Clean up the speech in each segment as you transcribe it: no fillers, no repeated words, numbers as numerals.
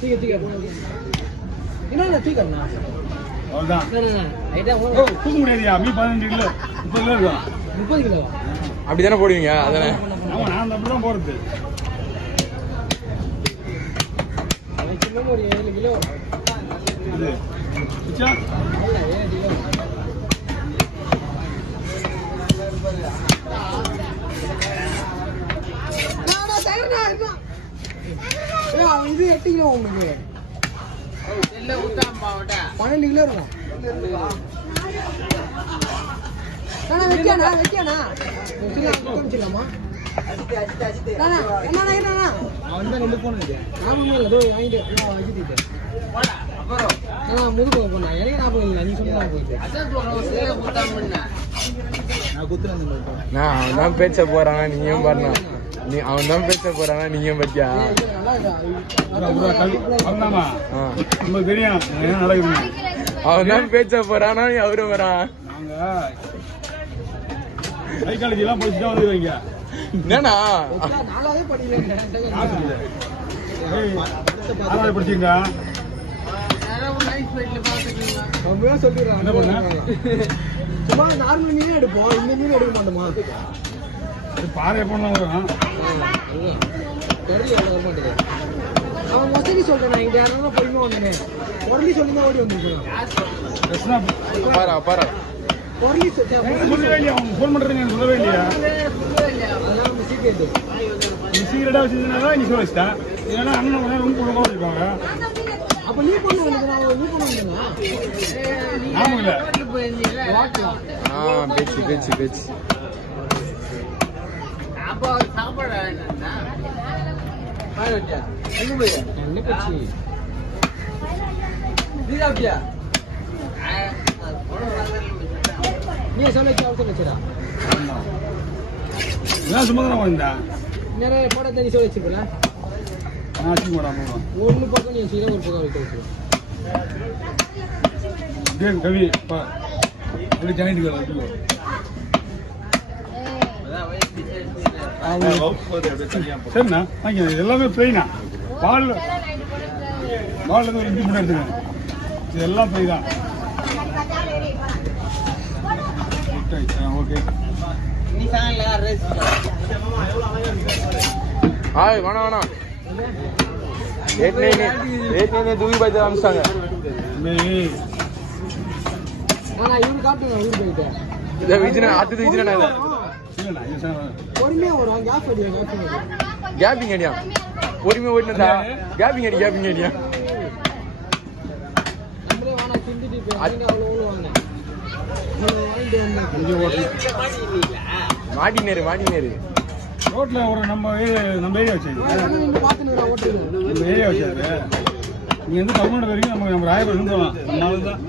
ठीक है என்ன தீக்கண்ணா அவ்வளவுதான் தூக்க முடியாதியா மீ 15 கிலோ 30 கிலோ இருக்கும் 30 கிலோ அப்படிதானே போடுவீங்க அதானே ஆமா நான் அப்படிதான் போறது ஒரு 7 கிலோ இது பிச்சா இல்ல 7 கிலோ நானா சைடுனா இது 8 கிலோ உங்களுக்கு இல்ல ஊத்தாம் பாவடா 12 கிலோ இருக்கும் நானா வெக்கேனா கொஞ்சிலாமா நானா என்னடா அவன் தான் ரெண்டு போன் இருக்கு நாம இல்ல தோ வாங்கிட்டு வச்சிட்டேன் போடா அப்புறம் நான் முதுகு போனா எனக்கு ஞாபகம் இல்ல நீ சொன்னா போயிட்டு அதான் சேல ஊத்தாம் பண்ண நான் குத்துறேன் நான் அவன் தான் பேச்ச போறானா நீயும் பாருங்க நீ அவன் தான் பேச்ச போறானா நீயும் பத்தியா அவன்தாமா நம்ம தெரியும் என்ன நடக்குது அவன் தான் பேச்ச போறானா நீ அவரும் வரான் நாங்க சைக்காலஜி எல்லாம் படிச்சுட்டு வந்துருவீங்க என்னண்ணா நாலாவே படிக்கிறேன் படிச்சுங்க என்ன பண்ண சும்மா நார்மல் மீனே எடுப்போம் இந்த மீன் எடுக்க மாட்டோமா பாறை எப்போ வரும் அவன் மொசடி சொல்றேன் இங்க யாரும் பொறுமையா வந்தேன் பொருளி சொல்லி தான் ஓடி வந்துருக்கான் பாரா பாரா பொருளி சொல்லவே இல்லையா அவங்க ஃபோன் பண்றீங்க சொல்லவே இல்லையா அதெல்லாம் சீக்கிரம் நீ சீக்கிரட்டா வச்சிருந்தா நீ சொல்ல வச்சிட்டேன் ஏன்னா அண்ணன் உடனே ரொம்ப குழப்பமா வச்சிருக்காங்க அப்ப நீ பண்ண வேண்டியது நீ பண்ண வேண்டியதா நாம இல்ல பேச்சு அப்போ சாப்பாடு என்னன்னா எங்க போய் என்ன பச்சி நீராப்டியா நீ சொல்லிச்சு அவர் சொல்லிச்சுடா நான் சும்மா தான் வந்தா நிறைய படத்தை நீ சொல்லி வச்சுக்கல நான் சும்மா போறேன் ஒன்னு பக்கம் நீ சீரா ஒரு பக்கம் வைக்க டேய் கவி பா இது ஜாயிண்ட் கலர் சரிண்ணா வாங்க எல்லாமே பிளைனா பால் ஒரு 2 மணி எடுத்துக்கணும் இது எல்லாம் பிளை தான் ஓகே ஹாய் வேணாம் ஏற்கனவே தூக்கி பார்த்து அனுப்பிச்சாங்க இவரு காட்டுங்க ஊர் போயிட்டேன் இதை விஜயனா அடுத்தது விஜயனா பொறுமையா வரும் கேப்பிங் அடியா பொறுமையா ஓடினதா கேப்பிங் அடியா நம்மளே வேணா கிண்டிட்டு அவ்வளோ மாட்டினேரு ரோட்ல ஒரு நம்ம ஏரியா வச்சு நம்ம ஏரியா வச்சாரு நீங்க வந்து தமிழ்நாடு வரைக்கும் நம்ம ராயபுரம் இருந்தோம் அதனால தான்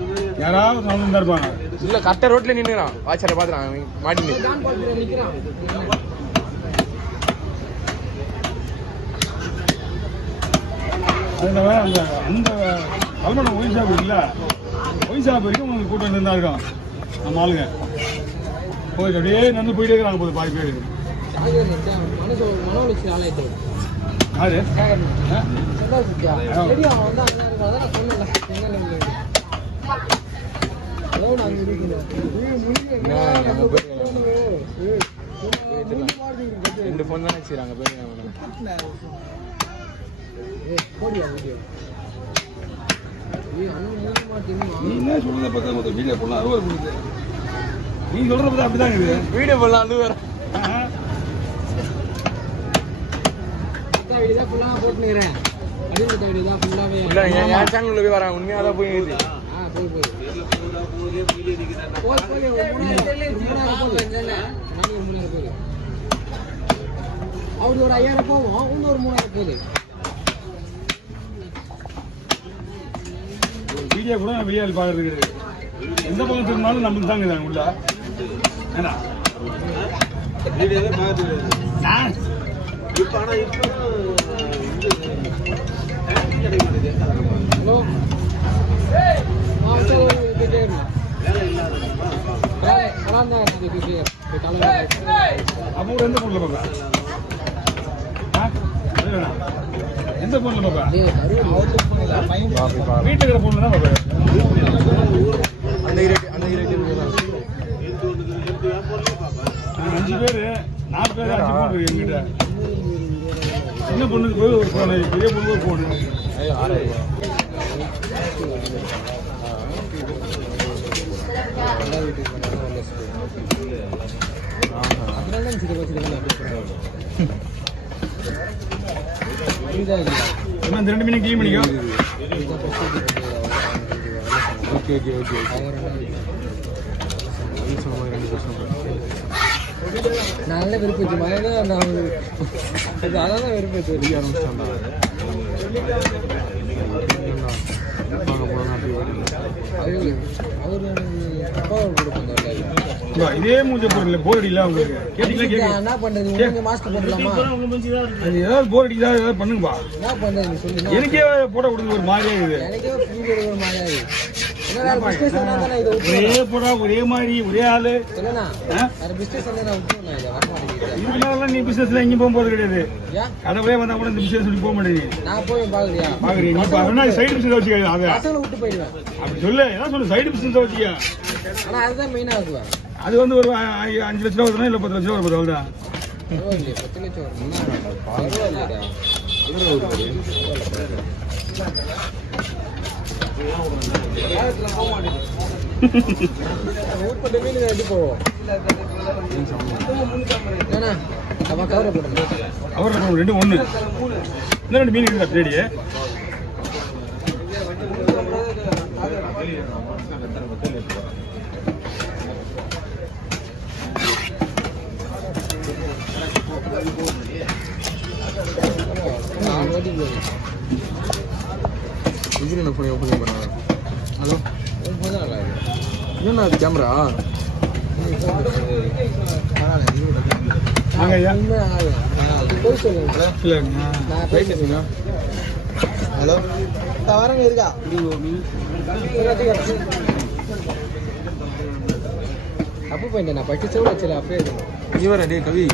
யாராவது வந்து தான் இருப்பாங்க இல்ல கரெக்டா ரோட்ல நின்னுறான் வாட்சரை பாத்துறான் மாட்டினேரு அதனால அந்த கல்மணம் ஒயின் ஷாப் இருக்குல்ல ஒயின் ஷாப் வரைக்கும் உங்களுக்கு கூட்டம் இருந்தா இருக்கும் நம்ம ஆளுங்க போயிட்டு அப்படியே நடந்து போயிட்டே இருக்கிறாங்க போது பாதி பேர் யாரு ரெண்டு போன் தானே வச்சுக்கிறாங்க நீ என்ன சொல்றத பார்த்தா மொத்த வீடியோ போடலாம் அறுவடை பண்ணுது நீ சொல்ற பார்த்தா அப்படிதான் இருக்குது வீடியோ போடலாம் அது வேற போட்டுக்கிறேன் என் சேனல்ல போய் வரேன் உண்மையா தான் போய் அவரு ஒரு 5000 போவோம் இன்னொரு 3000 போகுது வீடியோ கூட வெளியே பார்க்கறது எந்த பக்கம் இருந்தாலும் நம்மளுக்கு தாங்க இதாங்க உள்ள ஏன்னா வீடியோவே பார்க்கறது இப்போ ஆனால் இப்போ ஹலோ அப்போ எந்த பொருள் பார்க்க எந்த போன்ல பாப்பா? பாப்பா வீட்டுல இருக்கிற போன்ல தான் பாப்பா. அந்த இரட்டி அஞ்சு பேரு 4 பேர் 5 போன் இருக்கு என்கிட்ட. சின்ன பொண்ணுக்கு போய் ஒரு போனு, பெரிய பொண்ணுக்கு ஒரு போனு. இந்த 2 மீன் கிளீன் பண்ணிக்கோ. ஓகே ஓகே ஓகே நல்ல விருப்பம் அதான் விருப்பம் இதே மூஞ்ச பொருள் போர் அடிக்கல உங்களுக்கு கேட்டீங்களா? என்ன பண்றது? மாஸ்க் போடலாமா? அது ஏதாவது போர் அடிக்கா ஏதாவது பண்ணுங்கப்பா. என்ன பண்றது சொல்லுங்க. எனக்கே போட கொடுங்க ஒரு மாதிரியா இருக்குது. எனக்கே ஒரு மாதிரியா இருக்கு. ஒரே போடா ஒரே மாதிரி ஒரே ஆளு. இதுக்குனால நீ பிசினஸ்ல எங்கேயும் போக போறது கிடையாது. கடவுளே வந்தா கூட இந்த பிசினஸ் சொல்லி போக மாட்டேங்குது. நான் போய் பாக்குறியா? பாக்குறீங்க நீ பாருன்னா சைடு பிசினஸ் வச்சுக்க. அதை விட்டு போயிடுவேன். அப்படி சொல்லு ஏதாவது சொல்லு சைடு பிசினஸ் வச்சுக்க. ஆனா அதுதான் மெயினா இருக்குவா. அது வந்து ஒரு 5 லட்சம் ரூபா வருதுன்னா இல்ல 10 லட்சம் ரூபா வருது. அவ்வளவுதான். 10 லட்சம் வருதுன்னா அவர் 2 1 இந்த 2 மீன் இருக்குதா பின்னாடி? ஹலோ என்ன கேமரா? ஹலோ வரங்க இருக்கா? அப்போ போயிட்டேன் நான் படிச்சு வச்சல அப்பயே இவரா டே கவி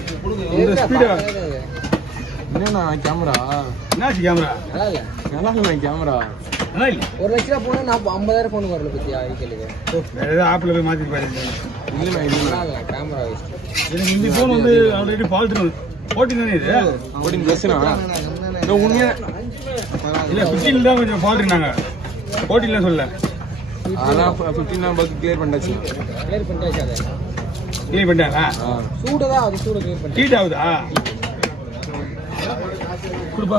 என்னண்ணா கேமரா? என்னாச்சு கேமரா? நல்லா இல்ல நல்லா இல்லை கேமரா. நல்லா இல்லை. 1 லட்ச ரூபா போனா நான் 50,000 போன் வரல பத்தியா? ஐக்கலுக்கு ஏதோ ஆப்ல போய் மாத்தி பாருங்க. இல்லைண்ணா நல்லா இல்ல கேமரா வேஸ்ட். எனக்கு இந்த போன் வந்து ஆல்ரெடி ஃபால்ட் 14 தானே இது? 14 ப்ளஸ்னா உண்மையா இல்ல 15 தான் கொஞ்சம் ஃபால்ட்னாங்க. 14 சொல்ல. அதான் 15 தான் பக் கிளியர் பண்ணியாச்சு. கிளியர் பண்ணியாச்சு. அத கிளியர் பண்ணிட்டாங்களா? சூடதா அது சூட கிளியர் பண்ணி. ஹீட் ஆகுதா? குடுப்பா.